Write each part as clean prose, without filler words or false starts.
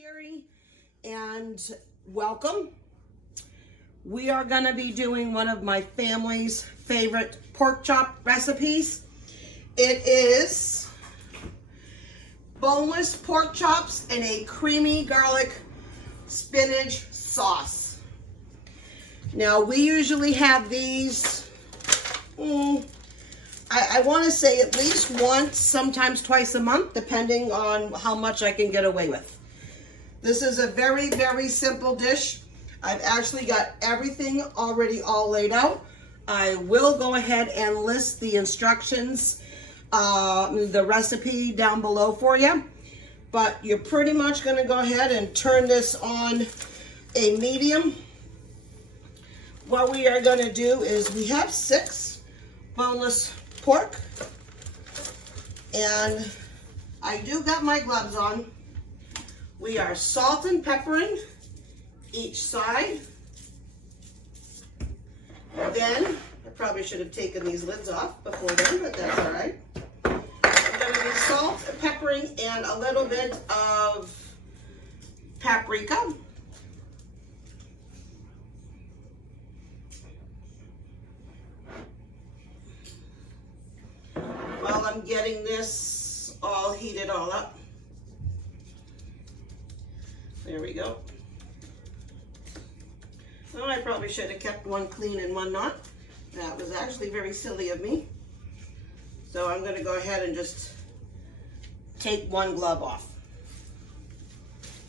Sherry, and welcome. We are going to be doing one of my family's favorite pork chop recipes. It is boneless pork chops in a creamy garlic spinach sauce. Now we usually have these, I want to say at least once, sometimes twice a month, depending on how much I can get away with. This is a very, very simple dish. I've actually got everything already all laid out. I will go ahead and list the instructions, the recipe down below for you. But you're pretty much going to go ahead and turn this on a medium. What we are going to do is we have 6 boneless pork. And I do got my gloves on. We are salt and peppering each side. Then, I probably should have taken these lids off before then, but that's all right. I'm going to be salt, peppering, and a little bit of paprika. While I'm getting this all heated all up. There we go. Oh, I probably should have kept one clean and one not. That was actually very silly of me. So I'm going to go ahead and just take one glove off.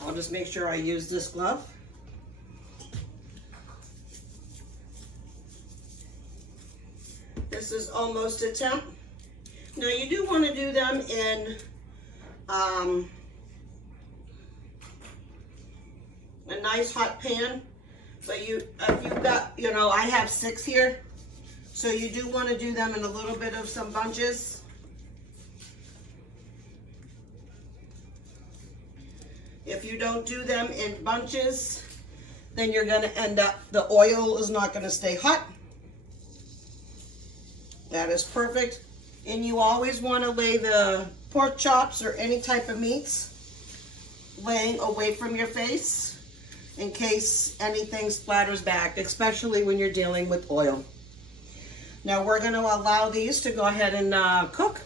I'll just make sure I use this glove. This is almost a temp. Now you do want to do them in a nice hot pan. So if you've got, I have 6 here. So you do want to do them in a little bit of some bunches. If you don't do them in bunches, then you're going to end up, the oil is not going to stay hot. That is perfect. And you always want to lay the pork chops or any type of meats laying away from your face in case anything splatters back, especially when you're dealing with oil. Now we're going to allow these to go ahead and cook.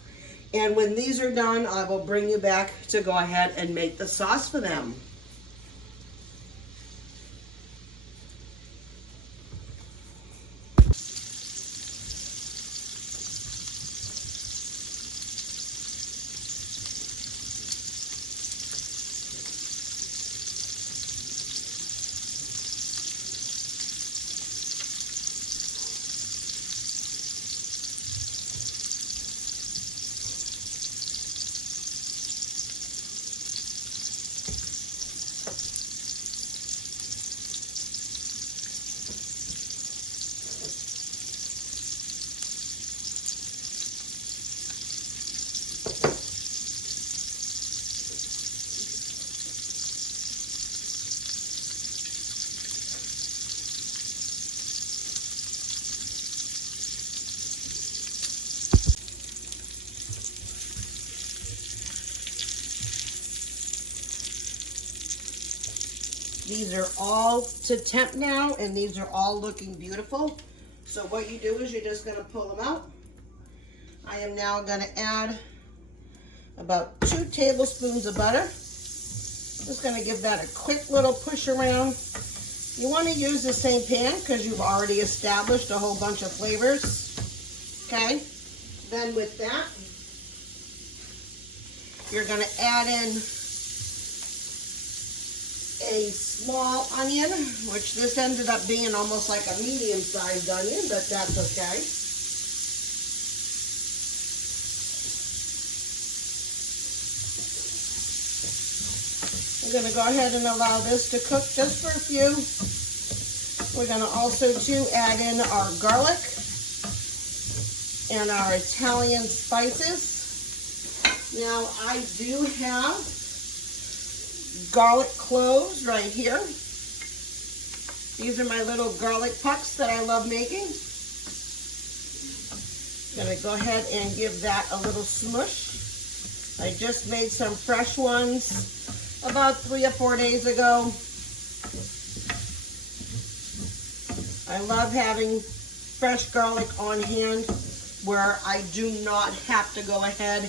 And when these are done, I will bring you back to go ahead and make the sauce for them. These are all to temp now, and these are all looking beautiful. So what you do is you're just going to pull them out. I am now going to add about 2 tablespoons of butter. Just going to give that a quick little push around. You want to use the same pan because you've already established a whole bunch of flavors. Okay? Then with that, you're going to add in a small onion, which this ended up being almost like a medium-sized onion, but that's okay. I'm going to go ahead and allow this to cook just for a few. We're going to also too add in our garlic and our Italian spices. Now I do have garlic cloves right here. These are my little garlic pucks that I love making. Gonna go ahead and give that a little smush. I just made some fresh ones about 3 or 4 days ago. I love having fresh garlic on hand where I do not have to go ahead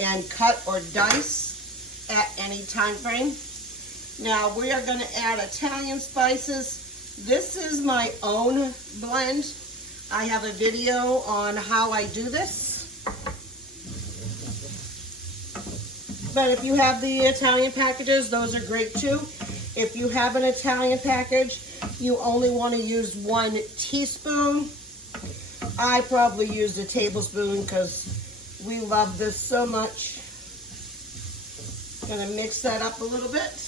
and cut or dice at any time frame. Now we are going to add Italian spices. This is my own blend. I have a video on how I do this. But if you have the Italian packages, those are great too. If you have an Italian package, you only want to use 1 teaspoon. I probably used a tablespoon because we love this so much. Gonna mix that up a little bit.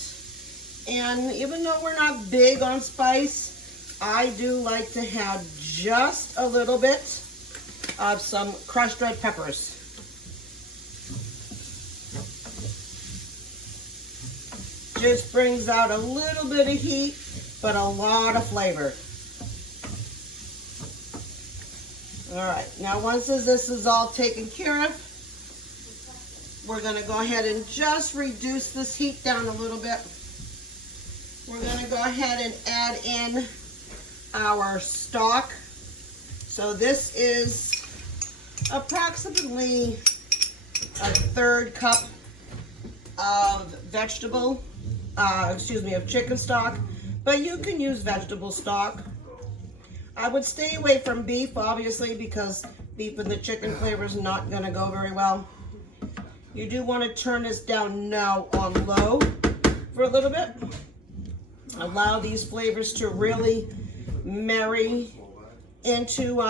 And even though we're not big on spice, I do like to have just a little bit of some crushed red peppers. Just brings out a little bit of heat, but a lot of flavor. All right, now once this is all taken care of, we're gonna go ahead and just reduce this heat down a little bit. We're gonna go ahead and add in our stock. So this is approximately a 1/3 cup of of chicken stock, but you can use vegetable stock. I would stay away from beef, obviously, because beef and the chicken flavor is not gonna go very well. You do want to turn this down now on low for a little bit. Allow these flavors to really marry into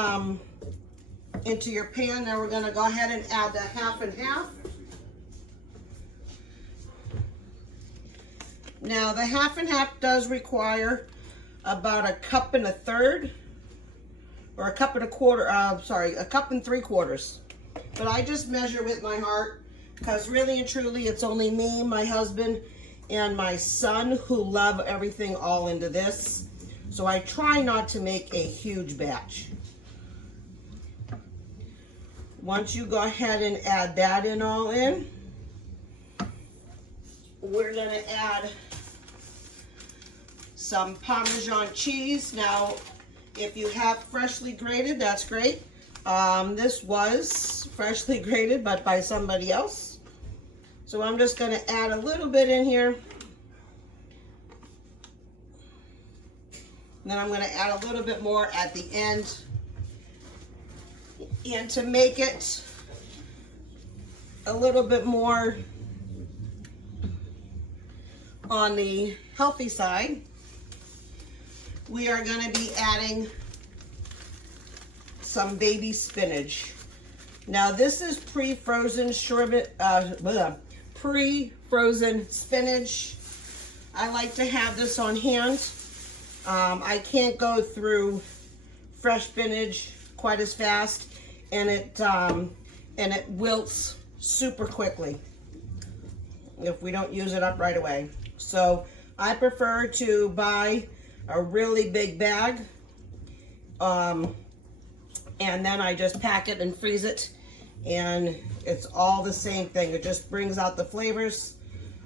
your pan. Now we're gonna go ahead and add the 1/2 and 1/2. Now the 1/2 and 1/2 does require about 1 1/3 cups, or 1 1/4 cups. But I just measure with my heart because really and truly it's only me, my husband, and my son who love everything all into this. So I try not to make a huge batch. Once you go ahead and add that all in, we're gonna add some Parmesan cheese. Now, if you have freshly grated, that's great. This was freshly grated, but by somebody else. So I'm just gonna add a little bit in here. And then I'm gonna add a little bit more at the end. And to make it a little bit more on the healthy side, we are going to be adding some baby spinach. Now this is pre-frozen pre-frozen spinach. I like to have this on hand. I can't go through fresh spinach quite as fast, and it wilts super quickly if we don't use it up right away. So I prefer to buy a really big bag, and then I just pack it and freeze it, and it's all the same thing. It just brings out the flavors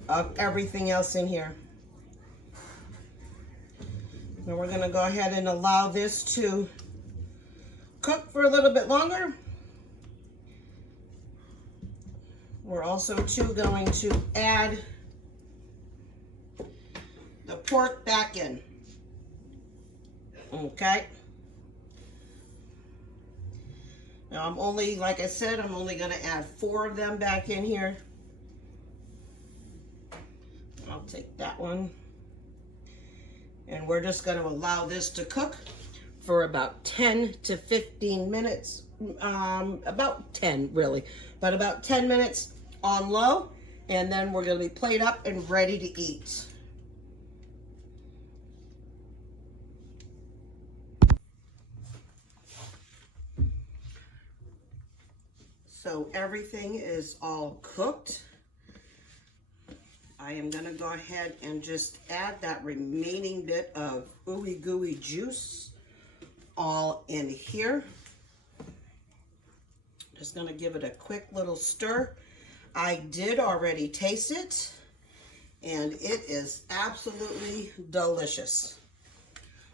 of everything else in here. Now we're gonna go ahead and allow this to cook for a little bit longer. We're also going to add the pork back in. Okay. Now I'm only, like I said, I'm only going to add 4 of them back in here. I'll take that one. And we're just going to allow this to cook for about 10 to 15 minutes. About 10 really, but about 10 minutes on low. And then we're going to be plated up and ready to eat. So everything is all cooked. I am going to go ahead and just add that remaining bit of ooey gooey juice all in here. Just going to give it a quick little stir. I did already taste it, and it is absolutely delicious.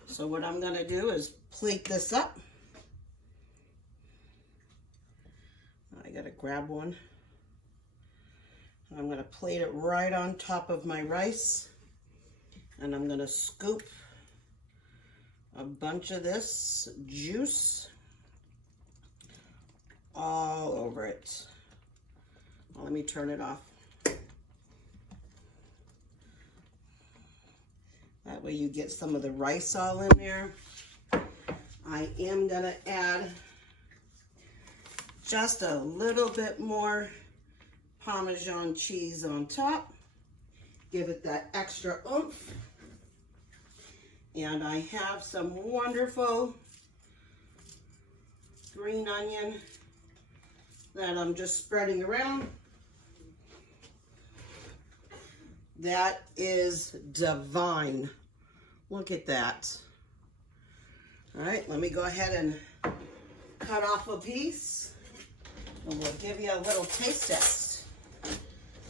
So what I'm gonna do is plate this up. I gotta grab one. I'm gonna plate it right on top of my rice, and I'm gonna scoop a bunch of this juice all over it. Well, let me turn it off. That way you get some of the rice all in there. I am gonna add just a little bit more Parmesan cheese on top. Give it that extra oomph. And I have some wonderful green onion that I'm just spreading around. That is divine. Look at that. All right, let me go ahead and cut off a piece, and we'll give you a little taste test.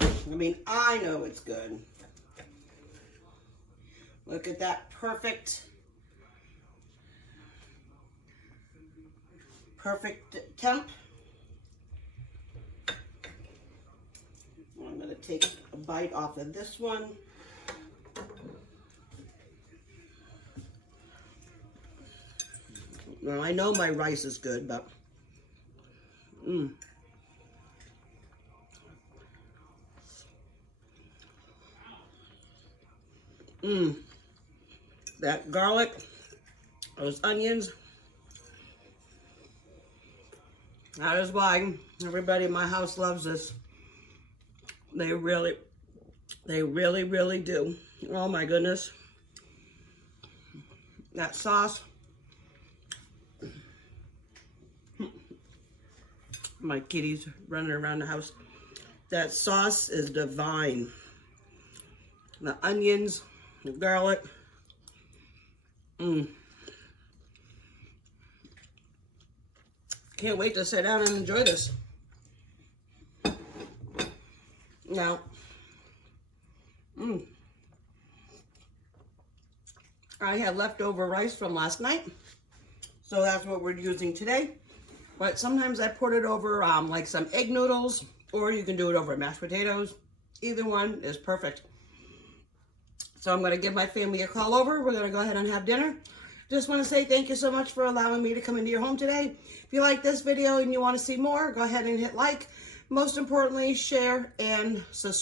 I mean, I know it's good. Look at that perfect temp. I'm going to take a bite off of this one. Well, I know my rice is good, but that garlic, those onions, that is why everybody in my house loves this. They really do. Oh my goodness. That sauce. My kitties running around the house. That sauce is divine. The onions, the garlic. Can't wait to sit down and enjoy this. Now, I had leftover rice from last night, so that's what we're using today. But sometimes I put it over like some egg noodles, or you can do it over mashed potatoes. Either one is perfect. So I'm going to give my family a call over. We're going to go ahead and have dinner. Just want to say thank you so much for allowing me to come into your home today. If you like this video and you want to see more, go ahead and hit like. Most importantly, share and subscribe.